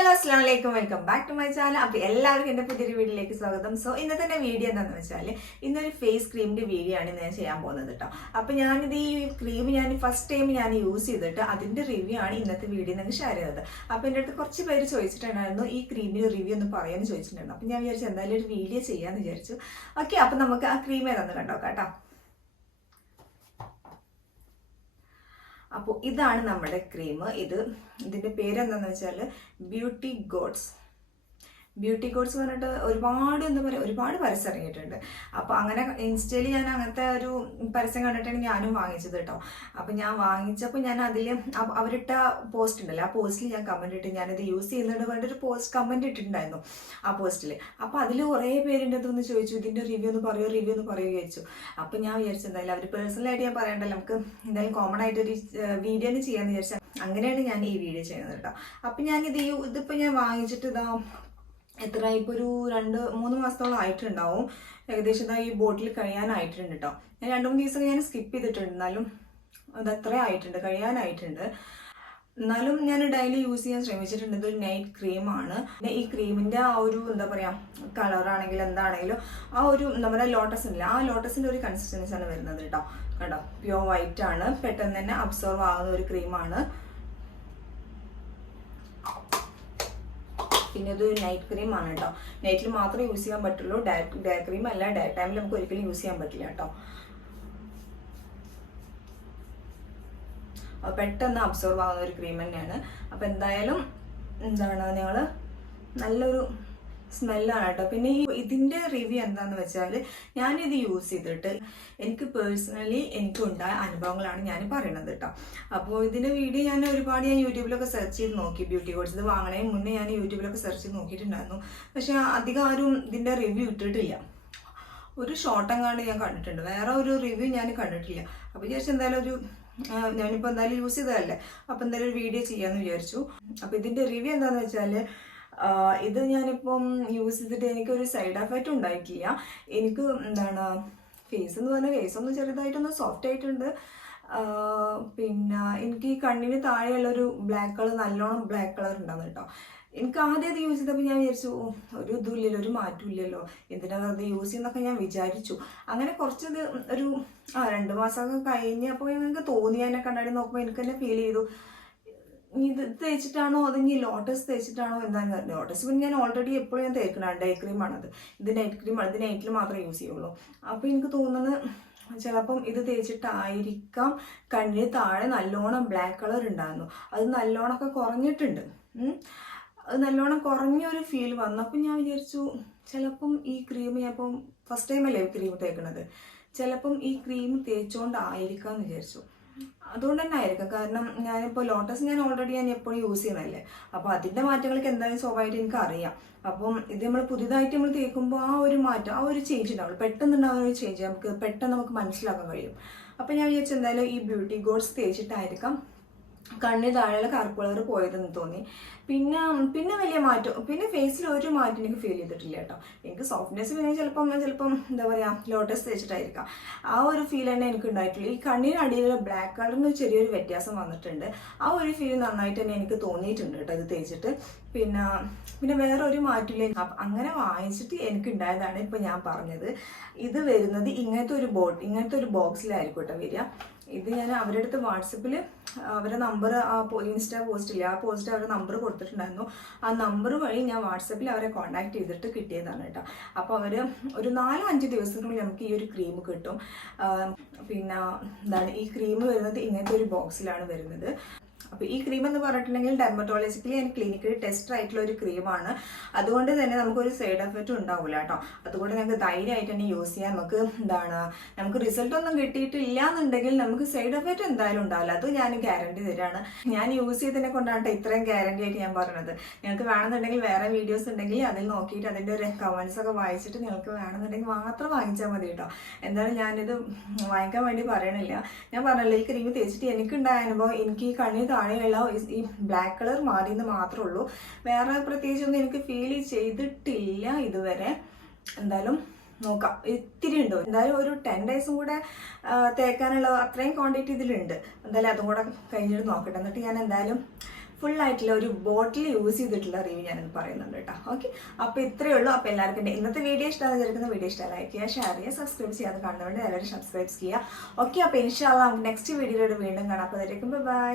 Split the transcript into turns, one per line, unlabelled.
Hello അസ്ലാം വലൈക്കും welcome back to my channel. അപ്പോൾ എല്ലാവർക്കും എന്റെ പുതിയൊരു വീഡിയോയിലേക്ക് സ്വാഗതം. സോ ഇന്നത്തെ എന്റെ വീഡിയോ എന്താണെന്ന് വെച്ചാൽ ഇന്നൊരു ഫേസ് ക്രീമിന്റെ വീഡിയോ ആണ് ഞാൻ ചെയ്യാൻ പോകുന്നത് കേട്ടോ അപ്പോൾ ഞാനിത് ഈ ക്രീം ഞാൻ ഫസ്റ്റ് ടൈം ഞാൻ യൂസ് ചെയ്തിട്ട് അതിന്റെ റിവ്യൂ ആണ് ഇന്നത്തെ വീഡിയോ നിങ്ങൾക്ക് ഷെയർ ചെയ്തത് അപ്പോൾ എന്റെ അടുത്ത് കുറച്ച് പേര് ചോദിച്ചിട്ടുണ്ടായിരുന്നു ഈ ക്രീമിന്റെ റിവ്യൂ ഒന്ന് പറയാമെന്ന് ചോദിച്ചിട്ടുണ്ടായിരുന്നു. അപ്പോൾ ഞാൻ വിചാരിച്ചു എന്തായാലും ഒരു വീഡിയോ ചെയ്യാന്ന് വിചാരിച്ചു. ഓക്കെ അപ്പോൾ നമുക്ക് ആ ക്രീം ഏതാണെന്ന് കണ്ടോ കേട്ടോ അപ്പോൾ ഇതാണ് നമ്മുടെ ക്രീം ഇത് ഇതിന്റെ പേരെന്താണെന്ന് വെച്ചാൽ ബ്യൂട്ടി ഗോഡ്സ് ബ്യൂട്ടി കോഴ്സ് പറഞ്ഞിട്ട് ഒരുപാട് എന്താ പറയുക ഒരുപാട് പരസ്യം ഇറങ്ങിയിട്ടുണ്ട്. അപ്പോൾ അങ്ങനെ ഇൻസ്റ്റയിൽ ഞാൻ അങ്ങനത്തെ ഒരു പരസ്യം കണ്ടിട്ടാണ് ഞാനും വാങ്ങിച്ചത് കേട്ടോ അപ്പോൾ ഞാൻ വാങ്ങിച്ചപ്പോൾ ഞാൻ അതിൽ അവരിട്ട പോസ്റ്റ് ഉണ്ടല്ലോ ആ പോസ്റ്റിൽ ഞാൻ കമന്റ് ഇട്ട് ഞാനിത് യൂസ് ചെയ്യുന്നതുകൊണ്ട് വേണ്ടി ഒരു പോസ്റ്റ് കമന്റ് ഇട്ടിട്ടുണ്ടായിരുന്നു ആ പോസ്റ്റിൽ അപ്പോൾ അതിൽ കുറേ പേരിന്റെ അടുത്തൊന്ന് ചോദിച്ചു ഇതിന്റെ റിവ്യൂ ഒന്ന് പറയൂ റിവ്യൂ ഒന്ന് പറയുകയോ ചോദിച്ചു. അപ്പോൾ ഞാൻ വിചാരിച്ചു എന്തായാലും അവർ പേഴ്സണലായിട്ട് ഞാൻ പറയണ്ടല്ലോ നമുക്ക് എന്തായാലും കോമൺ ആയിട്ട് ഒരു വീഡിയോ ചെയ്യാമെന്ന് വിചാരിച്ചാൽ അങ്ങനെയാണ് ഞാൻ ഈ വീഡിയോ ചെയ്യുന്നത് കേട്ടോ അപ്പം ഞാനിത് ഇത് ഇതിപ്പോൾ ഞാൻ വാങ്ങിച്ചിട്ട് ഇതാ എത്ര ഇപ്പോൾ ഒരു രണ്ട് മൂന്ന് മാസത്തോളം ആയിട്ടുണ്ടാവും. ഏകദേശം ഈ ബോട്ടിൽ കഴിയാനായിട്ടുണ്ട് കേട്ടോ ഞാൻ രണ്ട് മൂന്ന് ദിവസം ഞാൻ സ്കിപ്പ് ചെയ്തിട്ടുണ്ട്. എന്നാലും അത് അത്ര ആയിട്ടുണ്ട്. കഴിയാനായിട്ടുണ്ട്. എന്നാലും ഞാൻ ഡെയിലി യൂസ് ചെയ്യാൻ ശ്രമിച്ചിട്ടുണ്ട്. ഇതൊരു നൈറ്റ് ക്രീമാണ് പിന്നെ ഈ ക്രീമിന്റെ ആ ഒരു എന്താ പറയുക കളറാണെങ്കിലും എന്താണെങ്കിലും ആ ഒരു നമ്മുടെ ലോട്ടസ് ഇല്ല? ആ ലോട്ടസിന്റെ ഒരു കൺസിസ്റ്റൻസി ആണ് വരുന്നത് കേട്ടോ കേട്ടോ പ്യോർ വൈറ്റ് ആണ്. പെട്ടെന്ന് തന്നെ അബ്സോർവ് ആകുന്ന ഒരു ക്രീമാണ് പിന്നെ ഇത് നൈറ്റ് ക്രീം ആണ് കേട്ടോ നൈറ്റിൽ മാത്രമേ യൂസ് ചെയ്യാൻ പറ്റുള്ളൂ. ഡേ ഡേ ക്രീം അല്ല ഡേ ടൈമിൽ നമുക്ക് ഒരിക്കലും യൂസ് ചെയ്യാൻ പറ്റില്ല കേട്ടോ പെട്ടെന്ന് അബ്സോർബ് ആവുന്ന ഒരു ക്രീം തന്നെയാണ്. അപ്പോൾ എന്തായാലും എന്താണ് നിങ്ങൾ നല്ലൊരു സ്മെല്ലാണ് കേട്ടോ. പിന്നെ ഈ ഇതിന്റെ റിവ്യൂ എന്താന്ന് വെച്ചാൽ ഞാനിത് യൂസ് ചെയ്തിട്ട് എനിക്ക് പേഴ്സണലി എനിക്കുണ്ടായ അനുഭവങ്ങളാണ് ഞാൻ പറയണത് കേട്ടോ. അപ്പോൾ ഇതിന്റെ വീഡിയോ ഞാൻ ഒരുപാട് ഞാൻ യൂട്യൂബിലൊക്കെ സെർച്ച് ചെയ്ത് നോക്കി. ബ്യൂട്ടി കോഴ്സ് ഇത് വാങ്ങണേ മുന്നേ ഞാൻ യൂട്യൂബിലൊക്കെ സെർച്ച് ചെയ്ത് നോക്കിയിട്ടുണ്ടായിരുന്നു. പക്ഷേ അധികം ആരും ഇതിന്റെ റിവ്യൂ ഇട്ടിട്ടില്ല. ഒരു ഷോർട്ട് എങ്ങാണ്ട് ഞാൻ കണ്ടിട്ടുണ്ട്. വേറെ ഒരു റിവ്യൂ ഞാൻ കണ്ടിട്ടില്ല. അപ്പോൾ വിചാരിച്ചു എന്തായാലും ഒരു ഞാനിപ്പോൾ എന്തായാലും യൂസ് ചെയ്തതല്ലേ? അപ്പോൾ എന്തായാലും ഒരു വീഡിയോ ചെയ്യാന്ന് വിചാരിച്ചു. അപ്പോൾ ഇതിന്റെ റിവ്യൂ എന്താണെന്ന് വെച്ചാൽ ഇത് ഞാനിപ്പം യൂസ് ചെയ്തിട്ട് എനിക്കൊരു സൈഡ് എഫക്റ്റ് ഉണ്ടാക്കിയ എനിക്ക് എന്താണ് ഫേസ് എന്ന് പറഞ്ഞാൽ ഫേസ് ഒന്ന് ചെറുതായിട്ടൊന്ന് സോഫ്റ്റ് ആയിട്ടുണ്ട്. പിന്നെ എനിക്ക് ഈ കണ്ണിന് താഴെയുള്ളൊരു ബ്ലാക്ക് കളർ നല്ലോണം ബ്ലാക്ക് കളർ ഉണ്ടാവും കേട്ടോ. എനിക്ക് ആദ്യം അത് യൂസ് ചെയ്തപ്പോൾ ഞാൻ വിചാരിച്ചു "ഓ, ഒരു ഇതുമില്ലല്ലോ ഒരു മാറ്റമില്ലല്ലോ എന്തിനാ വെറുതെ യൂസ് ചെയ്യുന്നൊക്കെ ഞാൻ വിചാരിച്ചു. അങ്ങനെ കുറച്ചത് ഒരു ആ രണ്ട് മാസമൊക്കെ കഴിഞ്ഞപ്പോൾ എനിക്ക് തോന്നി എന്നെ കണ്ണാടി നോക്കുമ്പോൾ എനിക്ക് തന്നെ ഫീൽ ചെയ്തു. ഇത് തേച്ചിട്ടാണോ അതെങ്കിൽ ലോട്ടസ് തേച്ചിട്ടാണോ എന്താണെന്ന് ലോട്ടസ് പിന്നെ ഞാൻ ഓൾറെഡി എപ്പോഴും ഞാൻ തേക്കണം ഡേ ക്രീമാണത് ഇത് നൈറ്റ് ക്രീമാണ് ഇത് നൈറ്റിൽ മാത്രമേ യൂസ് ചെയ്യുള്ളൂ. അപ്പോൾ എനിക്ക് തോന്നുന്നത് ചിലപ്പം ഇത് തേച്ചിട്ടായിരിക്കാം കണ്ണിന് താഴെ നല്ലോണം ബ്ലാക്ക് കളർ ഉണ്ടായിരുന്നു അത് നല്ലോണമൊക്കെ കുറഞ്ഞിട്ടുണ്ട്. അത് നല്ലോണം കുറഞ്ഞൊരു ഫീൽ വന്നു. അപ്പം ഞാൻ വിചാരിച്ചു ചിലപ്പം ഈ ക്രീം ഞാൻ ഇപ്പം ഫസ്റ്റ് ടൈമല്ലേ ക്രീം തേക്കണത്? ചിലപ്പം ഈ ക്രീം തേച്ചുകൊണ്ടായിരിക്കാം എന്ന് വിചാരിച്ചു. അതുകൊണ്ട് തന്നെ ആയിരിക്കും കാരണം ഞാനിപ്പോൾ ലോട്ടസ് ഞാൻ ഓൾറെഡി ഞാൻ എപ്പോഴും യൂസ് ചെയ്യുന്നതല്ലേ? അപ്പോൾ അതിന്റെ മാറ്റങ്ങൾക്ക് എന്തായാലും സ്വാഭാവികമായിട്ട് എനിക്ക് അറിയാം അപ്പം ഇത് നമ്മൾ പുതിയതായിട്ട് നമ്മൾ തേക്കുമ്പോൾ ആ ഒരു മാറ്റം ആ ഒരു ചേഞ്ച് ഉണ്ടാവുള്ളൂ പെട്ടെന്ന് ഉണ്ടാവുന്ന ഒരു ചേഞ്ച് നമുക്ക് പെട്ടെന്ന് നമുക്ക് മനസ്സിലാക്കാൻ കഴിയും. അപ്പം ഞാൻ വിചാരിച്ചു എന്തായാലും ഈ ബ്യൂട്ടി ഗോഡ്സ് തേച്ചിട്ടായിരിക്കാം. കണ്ണിന് താഴെയുള്ള കറുപ്പ് കളർ പോയതെന്ന് തോന്നി. പിന്നെ പിന്നെ വലിയ മാറ്റം പിന്നെ ഫേസിൽ ഒരു മാറ്റം എനിക്ക് ഫീൽ ചെയ്തിട്ടില്ല കേട്ടോ. എനിക്ക് സോഫ്റ്റ്നെസ് പിന്നെ ചിലപ്പം ചിലപ്പം എന്താ പറയുക ലോട്ടസ് തേച്ചിട്ടായിരിക്കാം. ആ ഒരു ഫീൽ തന്നെ എനിക്ക് ഉണ്ടായിട്ടില്ല. ഈ കണ്ണിന് അടിയിലുള്ള ബ്ലാക്ക് കളറിന് ചെറിയൊരു വ്യത്യാസം വന്നിട്ടുണ്ട്. ആ ഒരു ഫീൽ നന്നായിട്ട് തന്നെ എനിക്ക് തോന്നിയിട്ടുണ്ട് കേട്ടോ ഇത് തേച്ചിട്ട്. പിന്നെ പിന്നെ വേറെ ഒരു മാറ്റമില്ല അങ്ങനെ വാങ്ങിച്ചിട്ട് എനിക്ക് ഉണ്ടായതാണ് ഇപ്പം ഞാൻ പറഞ്ഞത്. ഇത് വരുന്നത് ഇങ്ങനത്തെ ഒരു ബോട്ട് ഇങ്ങനത്തെ ഒരു ബോക്സിലായിരിക്കും കേട്ടോ വരിക. ഇത് ഞാൻ അവരുടെ അടുത്ത് വാട്സപ്പിൽ അവരെ നമ്പർ ആ ഇൻസ്റ്റാ ഇല്ല ആ പോസ്റ്റ് അവരുടെ നമ്പർ കൊടുത്തിട്ടുണ്ടായിരുന്നു. ആ നമ്പർ വഴി ഞാൻ വാട്സപ്പിൽ അവരെ കോൺടാക്ട് ചെയ്തിട്ട് കിട്ടിയതാണ് കേട്ടോ. അപ്പോൾ അവർ ഒരു നാലോ അഞ്ച് ദിവസത്തിനുള്ളിൽ നമുക്ക് ഈ ഒരു ക്രീം കിട്ടും. പിന്നെ എന്താണ് ഈ ക്രീം വരുന്നത് ഇങ്ങനത്തെ ഒരു ബോക്സിലാണ് വരുന്നത്. അപ്പോൾ ഈ ക്രീം എന്ന് പറഞ്ഞിട്ടുണ്ടെങ്കിൽ ഡെർമറ്റോളജിക്കലി ആൻഡ് ക്ലിനിക്കലി ടെസ്റ്റ് ആയിട്ടുള്ള ഒരു ക്രീമാണ് അതുകൊണ്ട് തന്നെ നമുക്കൊരു സൈഡ് എഫക്റ്റ് ഉണ്ടാവില്ല കേട്ടോ. അതുകൊണ്ട് നമുക്ക് ധൈര്യമായിട്ട് തന്നെ യൂസ് ചെയ്യാം. നമുക്ക് എന്താണ് നമുക്ക് റിസൾട്ട് ഒന്നും കിട്ടിയിട്ടില്ല എന്നുണ്ടെങ്കിൽ നമുക്ക് സൈഡ് എഫക്റ്റ് എന്തായാലും ഉണ്ടാവില്ല. അത് ഞാൻ ഗ്യാരണ്ടി തരാണ്. ഞാൻ യൂസ് ചെയ്തതിനെ കൊണ്ടാണ് ഇത്രയും ഗ്യാരണ്ടി ആയിട്ട് ഞാൻ പറഞ്ഞത്. നിങ്ങൾക്ക് വേണമെന്നുണ്ടെങ്കിൽ വേറെ വീഡിയോസ് ഉണ്ടെങ്കിൽ അതിൽ നോക്കിയിട്ട് അതിന്റെ ഒരു കമൻസ് ഒക്കെ വായിച്ചിട്ട് നിങ്ങൾക്ക് വേണമെന്നുണ്ടെങ്കിൽ മാത്രം വാങ്ങിച്ചാൽ മതി കേട്ടോ എന്തായാലും ഞാനിത് വാങ്ങിക്കാൻ വേണ്ടി പറയണില്ല. ഞാൻ പറഞ്ഞല്ലോ ഈ ക്രീം തേച്ചിട്ട് എനിക്കുണ്ടായ അനുഭവം എനിക്ക് ഈ കണ്ണിന് താഴെയുള്ള ഈ- ബ്ലാക്ക് കളർ മാറി എന്ന് മാത്രമേ ഉള്ളൂ വേറെ പ്രത്യേകിച്ചൊന്നും എനിക്ക് ഫീൽ ചെയ്തിട്ടില്ല ഇതുവരെ. എന്തായാലും നോക്കാം. ഇത്തിരി ഉണ്ട്. എന്തായാലും ഒരു ടെൻ ഡേയ്സും കൂടെ തേക്കാനുള്ള അത്രയും ക്വാണ്ടിറ്റി ഇതിലുണ്ട്. എന്തായാലും അതും കൂടെ കഴിഞ്ഞിട്ട് നോക്കട്ടെ. എന്നിട്ട് ഞാൻ എന്തായാലും ഫുൾ ആയിട്ടുള്ള ഒരു ബോട്ടിൽ യൂസ് ചെയ്തിട്ടുള്ള റിവ്യൂ ഞാനിത് പറയുന്നുണ്ട് കേട്ടോ. ഓക്കെ അപ്പോൾ ഇത്രയേ ഉള്ളൂ. അപ്പോൾ എല്ലാവർക്കും ഇന്നത്തെ വീഡിയോ ഇഷ്ടമായി വിചാരിക്കുന്ന. വീഡിയോ ഇഷ്ടം ലൈക്ക് ചെയ്യുക ഷെയർ ചെയ്യുക സബ്സ്ക്രൈബ് ചെയ്യാതെ കാണുന്നവരുടെ എല്ലാവരും സബ്സ്ക്രൈബ് ചെയ്യുക. ഓക്കെ അപ്പോൾ ഇൻഷാല്ല നെക്സ്റ്റ് വീഡിയോയിലൂടെ വീണ്ടും കാണാം. അപ്പോൾ അതായിരിക്കും ബൈ